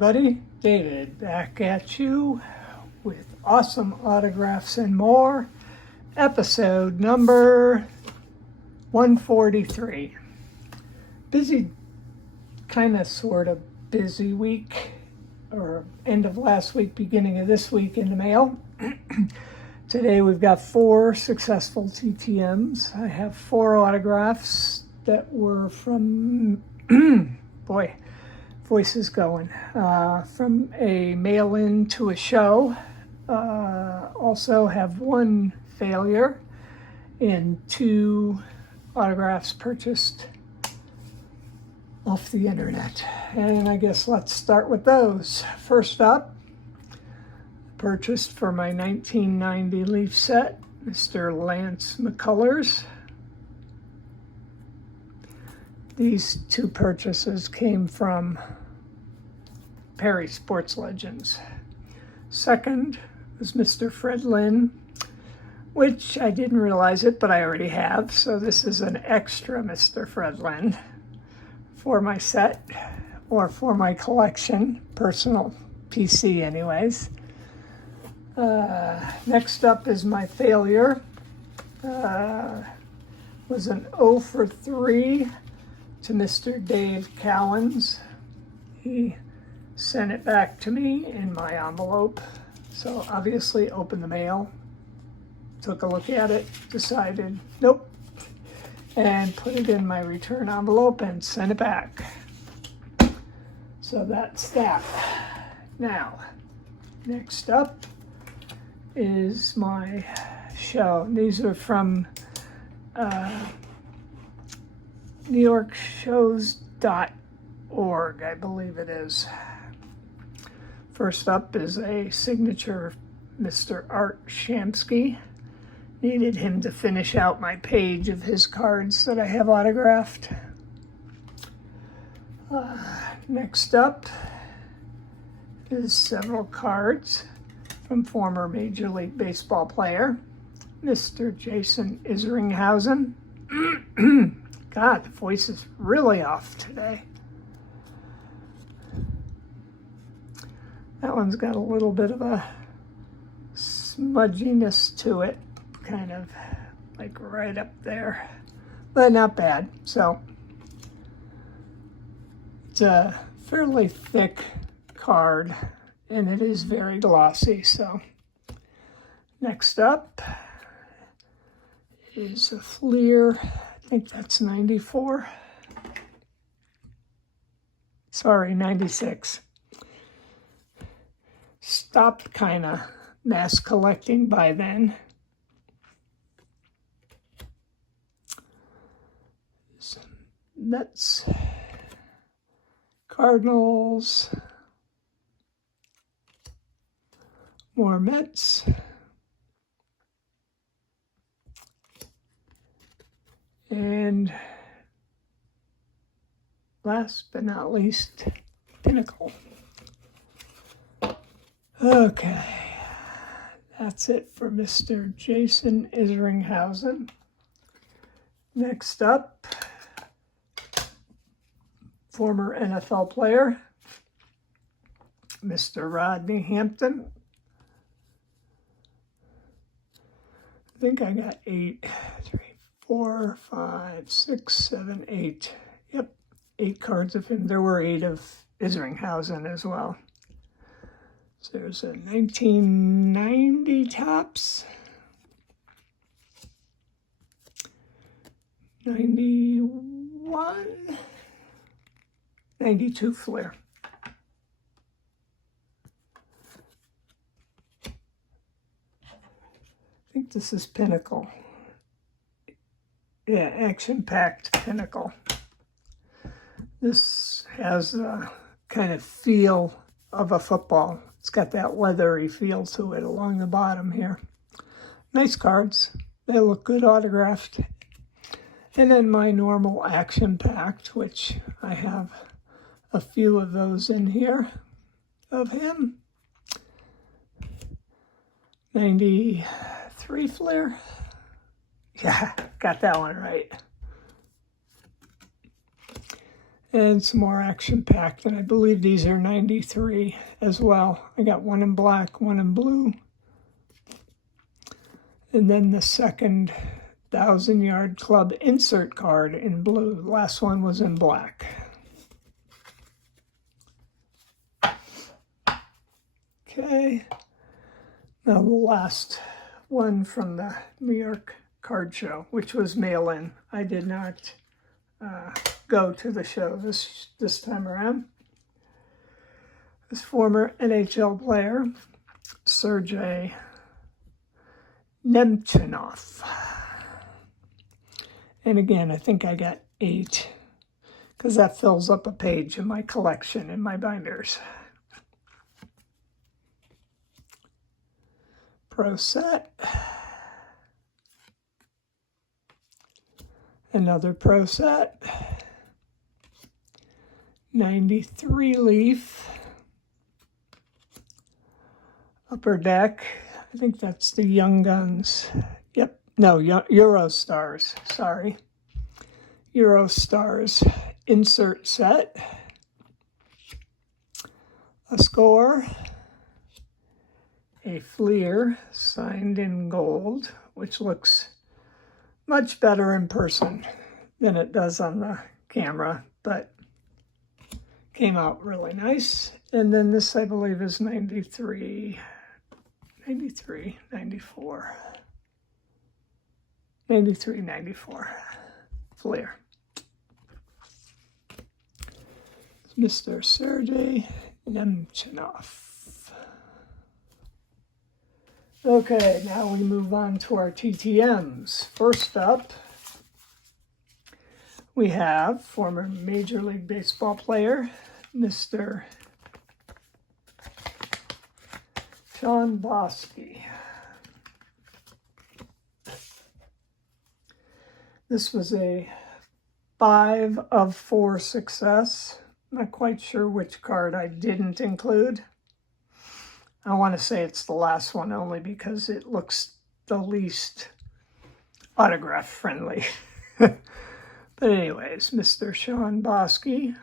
everybody, David back at you with awesome autographs and more. Episode number 143. Busy, kind of sort of busy week, or end of last week, beginning of this week in the mail. Today we've got 4 successful TTMs. I have 4 autographs that were from, boy, voice is going, from a mail-in to a show. Also have 1 failure and 2 autographs purchased off the internet. And I guess let's start with those. First up, purchased for my 1990 Leaf set, Mr. Lance McCullers. These 2 purchases came from Perry Sports Legends. Second was Mr. Fred Lynn, which I didn't realize it, but I already have. So this is an extra Mr. Fred Lynn for my set, or for my collection, personal PC anyways. Next up is my failure. Was an 0 for 3 to Mr. Dave Cowens. He sent it back to me in my envelope. So obviously opened the mail, took a look at it, decided nope, and put it in my return envelope and sent it back. So that's that. Now, next up is my show. These are from NewYorkShows.org, I believe it is. First up is a signature Mr. Art Shamsky. Needed him to finish out my page of his cards that I have autographed. Next up is several cards from former Major League Baseball player, Mr. Jason Isringhausen. God, the voice is really off today. That one's got a little bit of a smudginess to it, kind of like right up there, but not bad. So it's a fairly thick card, and it is very glossy. So next up is a Fleer. I think that's 94. Sorry, 96. Stopped kind of mass collecting by then. Some Mets, Cardinals, more Mets, and last but not least, Pinnacle. Okay, that's it for Mr. Jason Isringhausen. Next up, former NFL player, Mr. Rodney Hampton. I think I got 8, 3, 4, 5, 6, 7, 8. Yep, 8 cards of him. There were 8 of Isringhausen as well. So there's a 1990 Topps, 91, 92 Fleer. I think this is Pinnacle. Yeah, action-packed Pinnacle. This has a kind of feel of a football. It's got that leathery feel to it along the bottom here. Nice cards. They look good autographed. And then my normal action-packed, which I have a few of those in here of him. 93 Fleer. Yeah, got that one right. And some more action-packed, and I believe these are 93 as well. I got one in black, one in blue. And then the second 1,000-yard club insert card in blue. The last one was in black. Okay. Now the last one from the New York card show, which was mail-in. I did not go to the show this time around. This former NHL player, Sergei Nemchinov. And again, I think I got 8 because that fills up a page in my collection in my binders. Pro set. Another pro set. 93 leaf. Upper deck. I think that's the Young Guns. Yep. No, Eurostars. Sorry. Eurostars insert set. A score. A Fleer signed in gold, which looks much better in person than it does on the camera, but came out really nice. And then this, I believe, is 93, 94. 93, 94. Fleer. It's Mr. Sergei Nemchinov. Okay, now we move on to our TTMs. First up, we have former Major League Baseball player, Mr. Shawn Boskie. This was a 5 of 4 success. Not quite sure which card I didn't include. I want to say it's the last one only because it looks the least autograph friendly. But anyways, Mr. Shawn Boskie.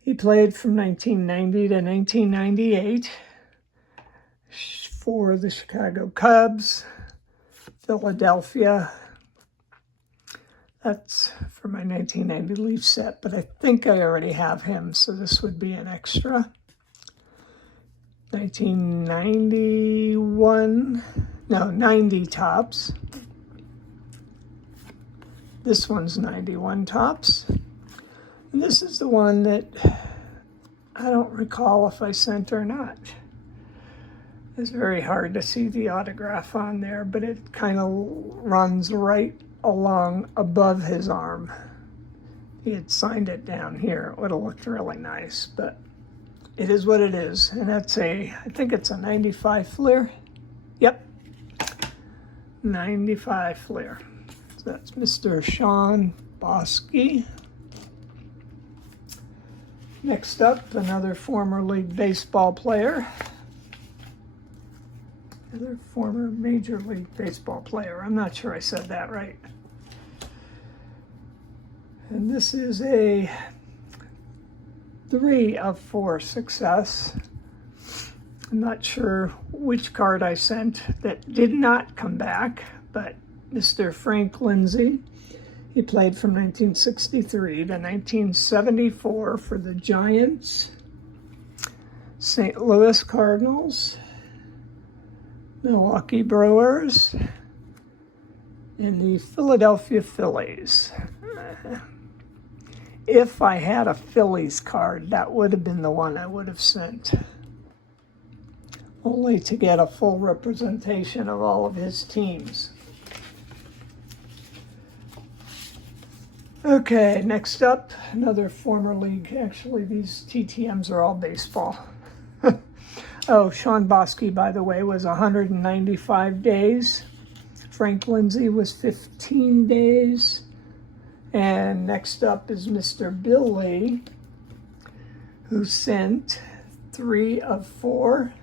He played from 1990 to 1998 for the Chicago Cubs, Philadelphia. That's for my 1990 Leaf set, but I think I already have him, so this would be an extra. 1991, no, 90 tops. This one's 91 tops. And this is the one that I don't recall if I sent or not. It's very hard to see the autograph on there, but it kind of runs right along above his arm. He had signed it down here. It would have looked really nice, but it is what it is, and that's I think it's a 95 Fleer. Yep, 95 Fleer. So that's Mr. Shawn Boskie. Next up, another former League Baseball player. Another former Major League Baseball player. I'm not sure I said that right. And this is a 3 of 4 success. I'm not sure which card I sent that did not come back, but Mr. Frank Linzy. He played from 1963 to 1974 for the Giants, St. Louis Cardinals, Milwaukee Brewers, and the Philadelphia Phillies. If I had a Phillies card, that would have been the one I would have sent. Only to get a full representation of all of his teams. Okay, next up, another former league. Actually, these TTMs are all baseball. Oh, Shawn Boskie, by the way, was 195 days. Frank Linzy was 15 days. And next up is Mr. Billy, who sent 3 of 4.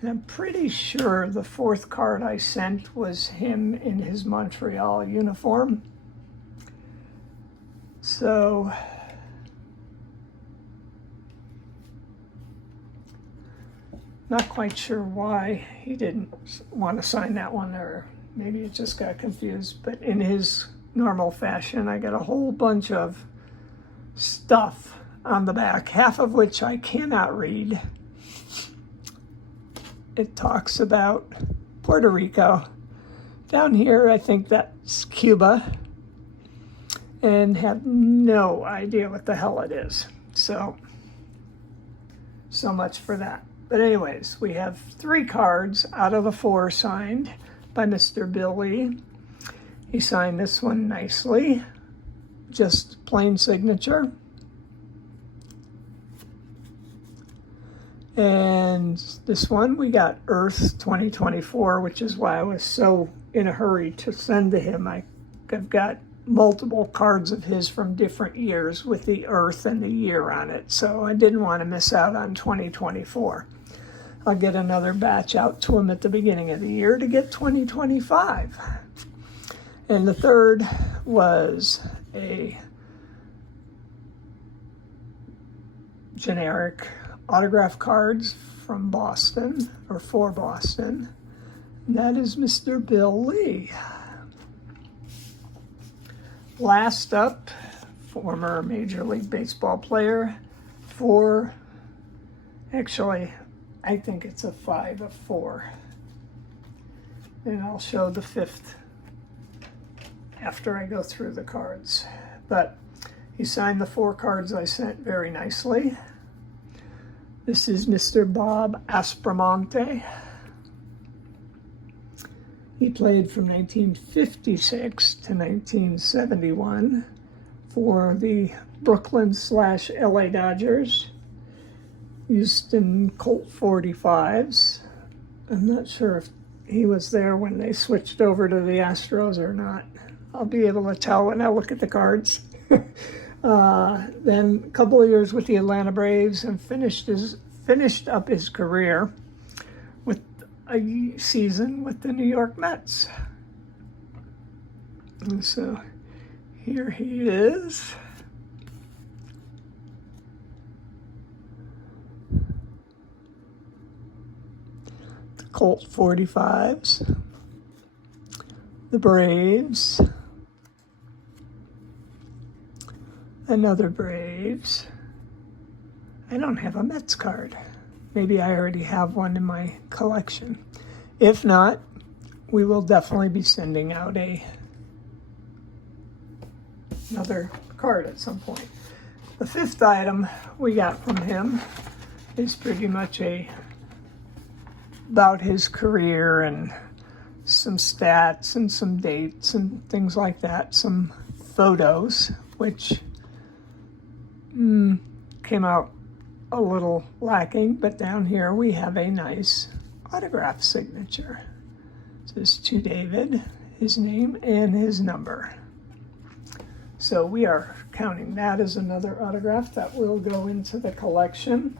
And I'm pretty sure the 4th card I sent was him in his Montreal uniform. So not quite sure why he didn't want to sign that one, or maybe it just got confused. But in his normal fashion, I got a whole bunch of stuff on the back, half of which I cannot read. It talks about Puerto Rico. Down here, I think that's Cuba, and have no idea what the hell it is. So much for that. But anyways, we have 3 cards out of the 4 signed by Mr. Blvd. He signed this one nicely, just plain signature. And this one we got Earth 2024, which is why I was so in a hurry to send to him. I've got multiple cards of his from different years with the Earth and the year on it, so I didn't want to miss out on 2024. I'll get another batch out to him at the beginning of the year to get 2025. And the third was a generic autograph cards from Boston, or for Boston. And that is Mr. Blvd. Last up, former Major League Baseball player for, actually, I think it's a 5 of 4. And I'll show the 5th after I go through the cards. But he signed the 4 cards I sent very nicely. This is Mr. Bob Aspromonte. He played from 1956 to 1971 for the Brooklyn/LA Dodgers. Used in Colt 45s. I'm not sure if he was there when they switched over to the Astros or not. I'll be able to tell when I look at the cards. Then a couple of years with the Atlanta Braves, and finished up his career with a season with the New York Mets. And so here he is. The Colt 45s. The Braves. Another Braves. I don't have a Mets card. Maybe I already have one in my collection. If not, we will definitely be sending out another card at some point. The 5th item we got from him is pretty much about his career and some stats and some dates and things like that. Some photos, which came out a little lacking, but down here we have a nice autograph signature. This is to David, his name and his number. So we are counting that as another autograph that will go into the collection.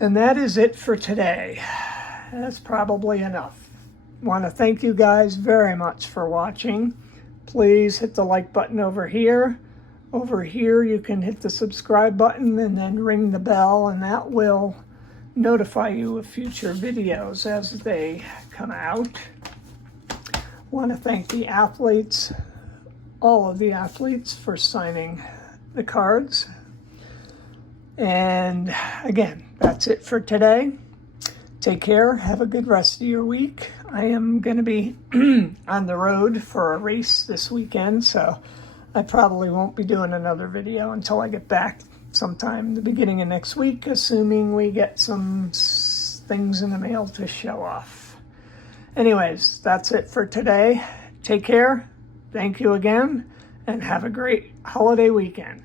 And that is it for today. That's probably enough. I want to thank you guys very much for watching. Please hit the like button over here. Over here, you can hit the subscribe button and then ring the bell, and that will notify you of future videos as they come out. I want to thank the athletes, all of the athletes, for signing the cards. And again, that's it for today. Take care. Have a good rest of your week. I am going to be on the road for a race this weekend, so I probably won't be doing another video until I get back sometime the beginning of next week, assuming we get some things in the mail to show off. Anyways, that's it for today. Take care. Thank you again, and have a great holiday weekend.